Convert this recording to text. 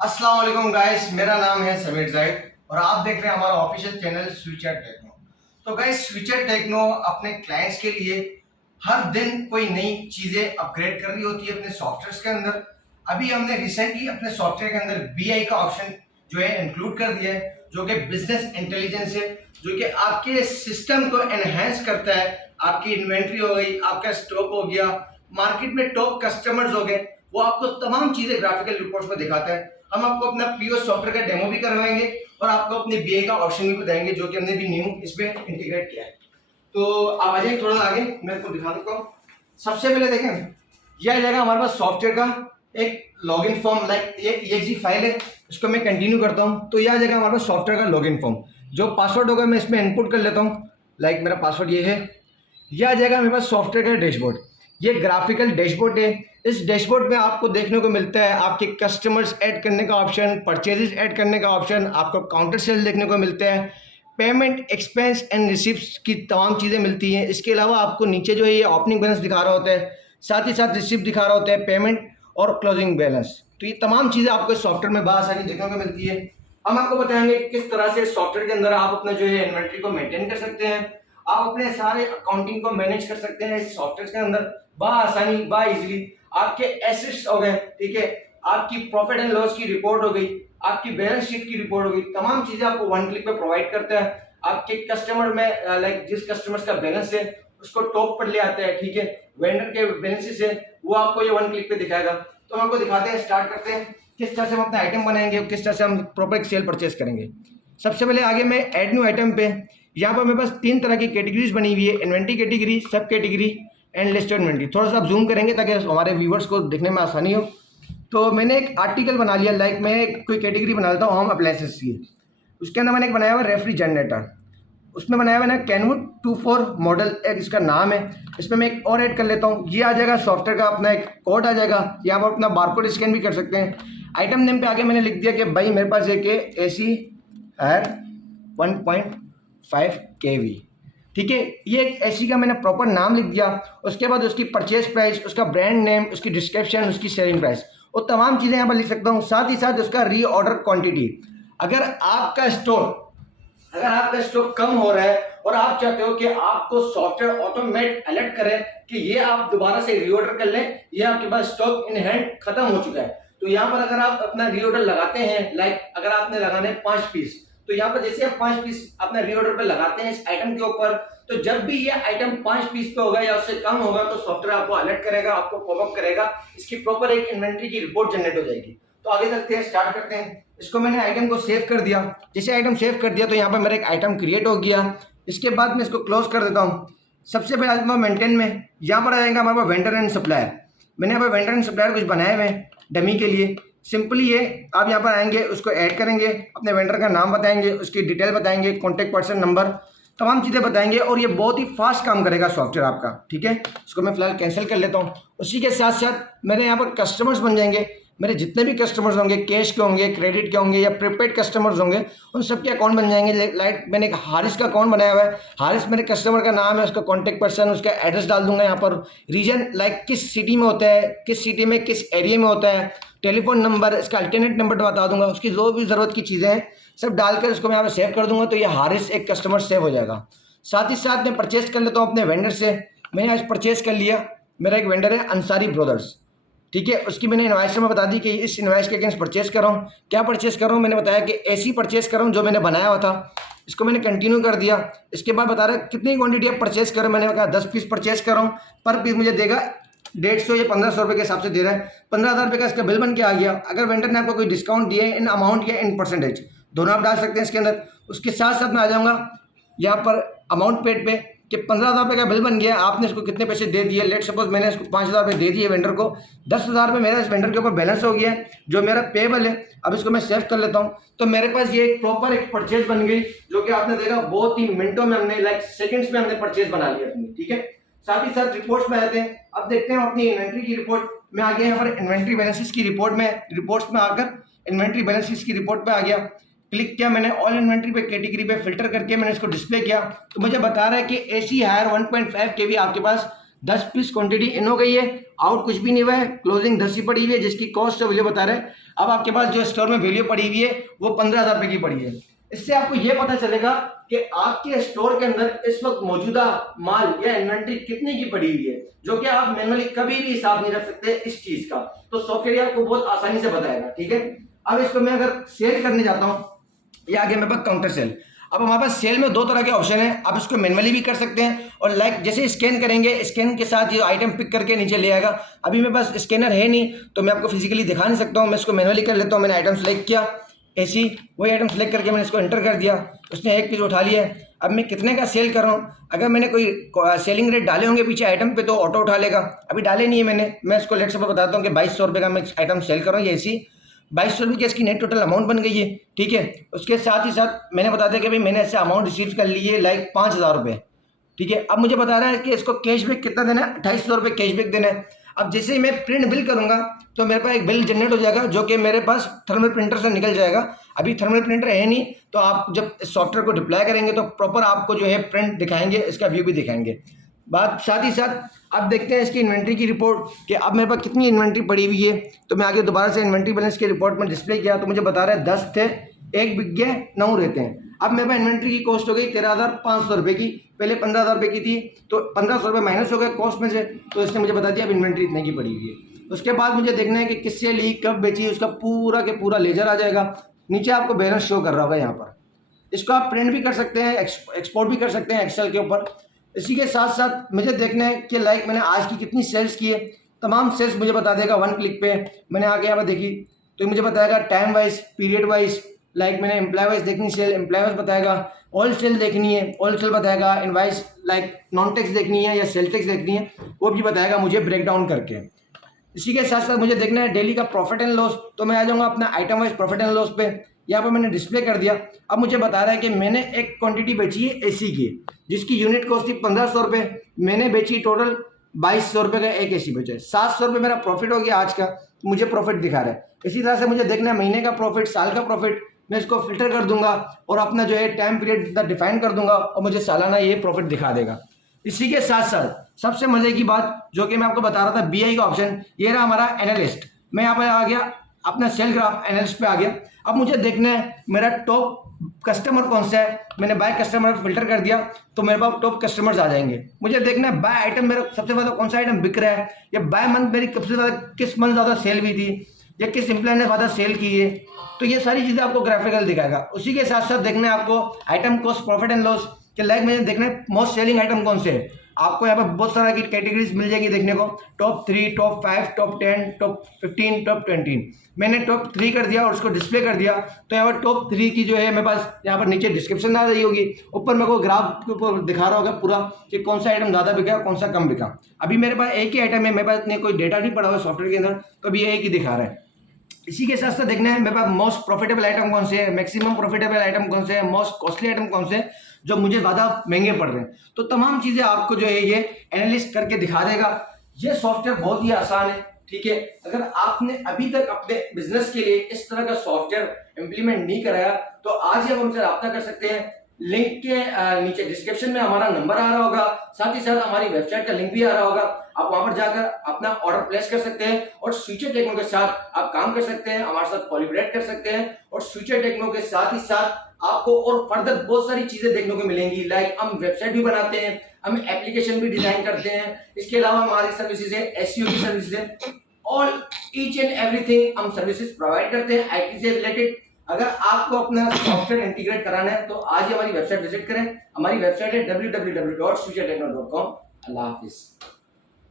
अस्सलाम वालेकुम गाइस, मेरा नाम है समीर जाहिद और आप देख रहे हैं हमारा ऑफिशियल चैनल स्विचर टेक्नो। तो गाइस, स्विचर टेक्नो अपने क्लाइंट्स के लिए हर दिन कोई नई चीज़ें अपग्रेड कर रही होती है अपने सॉफ्टवेयर के अंदर। अभी हमने रिसेंटली अपने सॉफ्टवेयर के अंदर बीआई का ऑप्शन जो है इंक्लूड कर दिया है, जो कि बिजनेस इंटेलिजेंस है, जो कि आपके सिस्टम को एनहेंस करता है। आपकी इन्वेंट्री हो गई, आपका स्टॉक हो गया, मार्केट में टॉप कस्टमर्स हो गए, वो आपको तमाम चीज़ें ग्राफिकल रिपोर्ट्स में दिखाता है। हम आपको अपना पीओ सॉफ्टवेयर का डेमो भी करवाएंगे और आपको अपने बीए का ऑप्शन भी बताएंगे, जो कि हमने भी न्यू इसमें इंटीग्रेट किया है। तो आप आ जाइए थोड़ा आगे, मैं आपको दिखा देता हूँ। सबसे पहले देखें, यह जाएगा हमारे पास सॉफ्टवेयर का एक लॉगिन फॉर्म, लाइक ये EXE फाइल है, इसको मैं कंटिन्यू करता हूँ। तो यह जाएगा हमारे पास सॉफ्टवेयर का लॉगिन फॉर्म। जो पासवर्ड होगा मैं इसमें इनपुट कर लेता हूँ, लाइक मेरा पासवर्ड ये है। यह आ जाएगा मेरे पास सॉफ्टवेयर का डैशबोर्ड। ये ग्राफिकल डैशबोर्ड है। इस डैशबोर्ड में आपको देखने को मिलता है आपके कस्टमर्स ऐड करने का ऑप्शन, परचेजेस ऐड करने का ऑप्शन, आपको काउंटर सेल देखने को मिलता है, पेमेंट, एक्सपेंस एंड रिसिप्ट्स की तमाम चीज़ें मिलती हैं। इसके अलावा आपको नीचे जो है ये ओपनिंग बैलेंस दिखा रहा होता है, साथ ही साथ रिसिप्ट दिखा रहा होता है, पेमेंट और क्लोजिंग बैलेंस। तो ये तमाम चीज़ें आपको इस सॉफ्टवेयर में बआसानी देखने को मिलती है। हम आपको बताएंगे किस तरह से सॉफ्टवेयर के अंदर आप अपना जो है इन्वेंट्री को मेंटेन कर सकते हैं, आप अपने सारे अकाउंटिंग को मैनेज कर सकते हैं इस सॉफ्टवेयर के अंदर बआसानी, इजीली। आपके एसेट्स हो गए, ठीक है, आपकी प्रॉफिट एंड लॉस की रिपोर्ट हो गई, आपकी बैलेंस शीट की रिपोर्ट हो गई, तमाम चीजें आपको वन क्लिक पे प्रोवाइड करता है। आपके कस्टमर में लाइक जिस कस्टमर्स का बैलेंस है उसको टॉप पर ले आता है, ठीक है, वेंडर के बैलेंसेस है वो आपको ये वन क्लिक पे दिखाएगा। तो हम आपको दिखाते हैं, स्टार्ट करते हैं किस तरह से हम अपना आइटम बनाएंगे, किस तरह से हम प्रॉपर सेल परचेज करेंगे। सबसे पहले आगे मैं ऐड न्यू आइटम पे, यहाँ पर मेरे पास 3 तरह की कैटेगरीज बनी हुई है, इन्वेंट्री कैटेगरी, सब कैटेगरी एंड लिस्टेड इन्वेंट्री। थोड़ा सा आप जूम करेंगे ताकि हमारे व्यूवर्स को देखने में आसानी हो। तो मैंने एक आर्टिकल बना लिया, लाइक मैं कोई कैटेगरी बना लेता हूँ होम अप्लायंसेस की। उसके अंदर मैंने एक बनाया हुआ रेफ्रिजरेटर, उसमें बनाया हुआ है ना कैनवुड 24 मॉडल, एक इसका नाम है। इसमें मैं एक और ऐड कर लेता हूँ। ये आ जाएगा सॉफ्टवेयर का अपना एक कोड आ जाएगा, यहाँ पर अपना बारकोड स्कैन भी कर सकते हैं। आइटम नेम पे आगे मैंने लिख दिया कि भाई मेरे पास एक AC है 1.5 kV, ठीक है। ये एक AC का मैंने प्रॉपर नाम लिख दिया। उसके बाद उसकी परचेज प्राइस, उसका ब्रांड नेम, उसकी डिस्क्रिप्शन, उसकी सेलिंग प्राइस, वो तमाम चीज़ें यहाँ पर लिख सकता हूँ। साथ ही साथ उसका रीऑर्डर क्वांटिटी। अगर आपका स्टॉक कम हो रहा है और आप चाहते हो कि आपको सॉफ्टवेयर ऑटोमेट अलर्ट करे कि ये आप दोबारा से रीऑर्डर कर लें, ये आपके पास स्टॉक इन हैंड खत्म हो चुका है, तो यहाँ पर अगर आप अपना रीऑर्डर लगाते हैं, लाइक अगर आपने लगाने 5 पीस, तो यहाँ पर जैसे आप 5 पीस अपना रीऑर्डर पे लगाते हैं इस आइटम के ऊपर, तो जब भी ये आइटम 5 पीस पे होगा या उससे कम होगा तो सॉफ्टवेयर आपको अलर्ट करेगा, आपको पॉपअप करेगा, इसकी प्रॉपर एक इन्वेंट्री की रिपोर्ट जनरेट हो जाएगी। तो आगे चलते हैं, स्टार्ट करते हैं। इसको मैंने आइटम को सेव कर दिया। जैसे आइटम सेव कर दिया तो यहाँ पर मेरा एक आइटम क्रिएट हो गया। इसके बाद मैं इसको क्लोज कर देता हूँ। सबसे पहले आ जाता हूँ मेंटेन में, यहाँ पर आ जाएगा हमारे पास वेंडर एंड सप्लायर। मैंने यहाँ पर वेंडर एंड सप्लायर कुछ बनाए हुए हैं डमी के लिए। सिंपली ये आप यहाँ पर आएंगे, उसको ऐड करेंगे, अपने वेंडर का नाम बताएंगे, उसकी डिटेल बताएंगे, कॉन्टैक्ट पर्सन नंबर, तमाम चीज़ें बताएंगे और ये बहुत ही फास्ट काम करेगा सॉफ्टवेयर आपका, ठीक है। इसको मैं फिलहाल कैंसिल कर लेता हूँ। उसी के साथ साथ मेरे यहाँ पर कस्टमर्स बन जाएंगे। मेरे जितने भी कस्टमर्स होंगे, कैश के होंगे, क्रेडिट के होंगे या प्रीपेड कस्टमर्स होंगे, उन सबके अकाउंट बन जाएंगे। लाइक मैंने एक हारिस का अकाउंट बनाया हुआ है। हारिस मेरे कस्टमर का नाम है, उसका कॉन्टैक्ट पर्सन, उसका एड्रेस डाल दूंगा यहाँ पर, रीजन लाइक किस सिटी में होता है, किस सिटी में किस एरिया में होता है, टेलीफोन नंबर, इसका अल्टरनेट नंबर बता दूंगा, उसकी जो भी ज़रूरत की चीज़ें हैं सब डालकर उसको मैं यहाँ पर सेव कर दूंगा। तो ये हारिस एक कस्टमर सेव हो जाएगा। साथ ही साथ मैं परचेज कर लेता हूँ अपने वेंडर से। मैंने आज परचेज कर लिया, मेरा एक वेंडर है अंसारी ब्रदर्स, ठीक है। उसकी मैंने इनवाइस में बता दी कि इस इनवाइस के अगेंस्ट परचेज कर रहा हूँ। क्या परचेज कर रहा हूँ, मैंने बताया कि AC परचेज कर रहा हूँ जो मैंने बनाया हुआ था। इसको मैंने कंटिन्यू कर दिया। इसके बाद बता रहा है कितनी क्वांटिटी आप परचेज करो, मैंने कहा 10 पीस परचेज कर रहा हूँ। पर पीस मुझे देगा 150 या 1500 रुपये के हिसाब से दे रहा है। 15,000 रुपये का इसका बिल बन के आ गया। अगर वेंडर ने आपको कोई डिस्काउंट दिया है इन अमाउंट या इन परसेंटेज, दोनों आप डाल सकते हैं इसके अंदर। उसके साथ साथ मैं आ जाऊँगा यहाँ पर अमाउंट पेड पे कि 15,000 रुपये का बिल बन गया, आपने इसको कितने पैसे दे दिए। लेट सपोज मैंने इसको 5,000 रुपये दे दिए वेंडर को, 10,000 रुपये मेरा इस वेंडर के ऊपर बैलेंस हो गया है जो मेरा पेबल है। अब इसको मैं सेव कर लेता हूँ। तो मेरे पास ये एक प्रॉपर एक परचेज बन गई, जो कि आपने देखा बहुत ही मिनटों में हमने, लाइक सेकंड्स में हमने परचेज बना लिया अपनी, ठीक है। साथ ही साथ रिपोर्ट्स में आते हैं। अब देखते हैं अपनी इन्वेंट्री की रिपोर्ट में आ गया। यहाँ पर इन्वेंट्री बैलेंसेस की रिपोर्ट में, रिपोर्ट्स में आकर इन्वेंट्री बैलेंसेस की रिपोर्ट पे आ गया। क्लिक किया मैंने, ऑल इन्वेंट्री पे कैटेगरी पे फिल्टर करके मैंने इसको डिस्प्ले किया। तो मुझे बता रहा है कि AC हायर 1.5 kV आपके पास 10 पीस क्वांटिटी इन हो गई है आउट कुछ भी नहीं हुआ है, क्लोजिंग 10 ही पड़ी हुई है, जिसकी कॉस्ट वैल्यू बता रहे हैं। अब आपके पास जो स्टोर में वैल्यू पड़ी हुई है वो 15,000 रुपये की पड़ी है। इससे आपको ये पता चलेगा कि आपके स्टोर के अंदर इस वक्त मौजूदा माल या इन्वेंट्री कितने की पड़ी हुई है, जो कि आप मैनुअली कभी भी हिसाब नहीं रख सकते इस चीज का। तो सॉफ्टवेयर आपको बहुत आसानी से बताएगा, ठीक है। अब इसको मैं अगर सेल करने जाता हूँ, ये आगे मेरे पास काउंटर सेल। अब हमारे पास सेल में दो तरह के ऑप्शन है, आप इसको मैनुअली भी कर सकते हैं और लाइक जैसे स्कैन करेंगे, स्कैन के साथ ये आइटम पिक करके नीचे ले आएगा। अभी मेरे पास स्कैनर है नहीं तो मैं आपको फिजिकली दिखा नहीं सकता हूँ, मैं इसको मैनुअली कर लेता हूँ। मैंने आइटम सेलेक्ट किया, ऐसी वही आइटम सेलेक्ट करके मैंने इसको एंटर कर दिया, उसने एक पीस उठा लिया। अब मैं कितने का सेल कर रहा हूँ, अगर मैंने कोई सेलिंग रेट डाले होंगे पीछे आइटम पे तो ऑटो उठा लेगा, अभी डाले नहीं है मैंने। मैं इसको लेट से बताता हूँ कि 2200 रुपये का मैं आइटम सेल कर रहा हूँ, ये ऐसी 2200 रुपये की इसकी नेट टोटल अमाउंट बन गई है, ठीक है। उसके साथ ही साथ मैंने बता दिया कि भाई मैंने ऐसे अमाउंट रिसीव कर लिए लाइक 5,000 रुपये, ठीक है। अब मुझे बता रहा है कि इसको कैशबैक कितना देना है, 2800 रुपये कैशबैक देना है। अब जैसे ही मैं प्रिंट बिल करूंगा तो मेरे पास एक बिल जनरेट हो जाएगा, जो कि मेरे पास थर्मल प्रिंटर से निकल जाएगा। अभी थर्मल प्रिंटर है नहीं, तो आप जब सॉफ्टवेयर को डिप्लॉय करेंगे तो प्रॉपर आपको जो है प्रिंट दिखाएंगे, इसका व्यू भी दिखाएंगे। बात साथ ही साथ अब देखते हैं इसकी इन्वेंट्री की रिपोर्ट कि अब मेरे पास कितनी इन्वेंट्री पड़ी हुई है। तो मैं आगे दोबारा से इन्वेंट्री बैलेंस की रिपोर्ट में डिस्प्ले किया तो मुझे बता रहा है 10 थे, 1 बिक गए, 9 रहते हैं। अब मेरे पास इन्वेंट्री की कॉस्ट हो गई 13,500 रुपये की, पहले 15,000 रुपये की थी, तो 1,500 रुपये माइनस हो गए कॉस्ट में से, तो इसने मुझे बता दिया अब इन्वेंट्री इतने की पड़ी हुई है। उसके बाद मुझे देखना है कि किससे ली, कब बेची, उसका पूरा के पूरा लेजर आ जाएगा। नीचे आपको बैलेंस शो कर रहा होगा यहाँ पर, इसको आप प्रिंट भी कर सकते हैं, एक्सपोर्ट भी कर सकते हैं एक्सेल के ऊपर। इसी के साथ साथ मुझे देखना है कि लाइक मैंने आज की कितनी सेल्स की है, तमाम सेल्स मुझे बता देगा 1 क्लिक पे। मैंने आगे यहाँ पर देखी तो मुझे बताएगा time wise, period wise, like मैंने एम्प्लॉय वाइज देखनी सेल, एम्प्लॉय वाइज बताएगा, ऑल सेल देखनी है, ऑल सेल बताएगा, इनवाइस लाइक नॉन टैक्स देखनी है या सेल टैक्स देखनी है, वो भी बताएगा मुझे ब्रेक डाउन करके। इसी के साथ साथ मुझे देखना है डेली का प्रॉफिट एंड लॉस, तो मैं आ जाऊँगा अपना item wise profit and loss पे, यहाँ पर मैंने डिस्प्ले कर दिया। अब मुझे बता रहा है कि मैंने एक क्वांटिटी बेची है एसी की, जिसकी यूनिट कॉस्ट थी 1500 रुपये, मैंने बेची टोटल 2200 रुपये का एक एसी बेचा है, 700 रुपये मेरा प्रॉफिट हो गया आज का, तो मुझे प्रॉफिट दिखा रहा है। इसी तरह से मुझे देखना है महीने का प्रॉफिट, साल का प्रॉफिट, मैं इसको फिल्टर कर दूंगा और अपना जो है टाइम पीरियड डिफाइन कर दूंगा और मुझे सालाना ये प्रॉफिट दिखा देगा। इसी के साथ साथ सबसे मजे की बात जो कि मैं आपको बता रहा था, बीआई का ऑप्शन, ये रहा हमारा एनालिस्ट। मैं यहाँ पर आ गया, अपना सेल ग्राफ एनालिस्ट पे आ गया। अब मुझे देखना है मेरा टॉप कस्टमर कौन सा है, मैंने बाय कस्टमर फिल्टर कर दिया तो मेरे पास टॉप कस्टमर्स आ जाएंगे। मुझे देखना है बाय आइटम मेरा सबसे ज़्यादा कौन सा आइटम बिक रहा है, या बाय मंथ मेरी सबसे ज़्यादा किस मंथ ज़्यादा सेल हुई थी, या किस एम्प्लॉय ने ज़्यादा सेल की है। तो ये सारी चीज़ें आपको ग्राफिकल दिखाएगा। उसी के साथ साथ देखना है आपको item cost, profit and loss के लाइक मुझे देखना है मोस्ट सेलिंग आइटम कौन से है। आपको यहाँ पर बहुत सारा की कैटेगरीज मिल जाएगी देखने को, top 3, top 5, top 10, top 15, top 20। मैंने टॉप 3 कर दिया और उसको डिस्प्ले कर दिया, तो यहाँ पर टॉप 3 की जो है मेरे पास यहाँ पर नीचे डिस्क्रिप्शन आ रही होगी, ऊपर मेरे को ग्राफ के ऊपर दिखा रहा होगा पूरा कि कौन सा आइटम ज़्यादा बिका, कौन सा कम बिका। अभी मेरे पास एक ही आइटम है, मेरे पास इतने कोई डेटा नहीं पड़ा हुआ सॉफ्टवेयर के अंदर, तो अभी एक ही दिखा रहा है। इसी के साथ साथ देखना है मेरे पास मोस्ट प्रॉफिटेबल आइटम कौन से है, मैक्सिमम प्रॉफिटेबल आइटम कौन से है, मोस्ट कॉस्टली आइटम कौन से है जो मुझे ज़्यादा महंगे पड़ रहे हैं। तो तमाम चीज़ें आपको जो है ये एनालिस्ट करके दिखा देगा। ये सॉफ्टवेयर बहुत ही आसान है, ठीक है। अगर आपने अभी तक अपने बिजनेस के लिए इस तरह का सॉफ्टवेयर इंप्लीमेंट नहीं कराया तो आज ही आप हमसे रब्ता कर सकते हैं। लिंक के नीचे डिस्क्रिप्शन में हमारा नंबर आ रहा होगा, साथ ही साथ हमारी वेबसाइट का लिंक भी आ रहा होगा। आप वहां पर जाकर अपना ऑर्डर प्लेस कर सकते हैं और फ्यूचर टेक्नो के साथ आप काम कर सकते हैं, हमारे साथ कोलैबोरेट कर सकते हैं। और फ्यूचर टेक्नो के साथ ही साथ आपको और फर्दर बहुत सारी चीजें देखने को मिलेंगी। लाइक हम वेबसाइट भी बनाते हैं, हम एप्लीकेशन भी डिजाइन करते हैं, इसके अलावा हमारी सर्विसेज है, एसईओ की सर्विसेज है, ऑल ईच एंड एवरीथिंग हम सर्विसेज प्रोवाइड करते हैं आईटी से रिलेटेड। अगर आपको अपना सॉफ्टवेयर इंटीग्रेट कराना है तो आज ही हमारी वेबसाइट विजिट करें। हमारी वेबसाइट है www.futuretechno.com। अल्लाह हाफिज।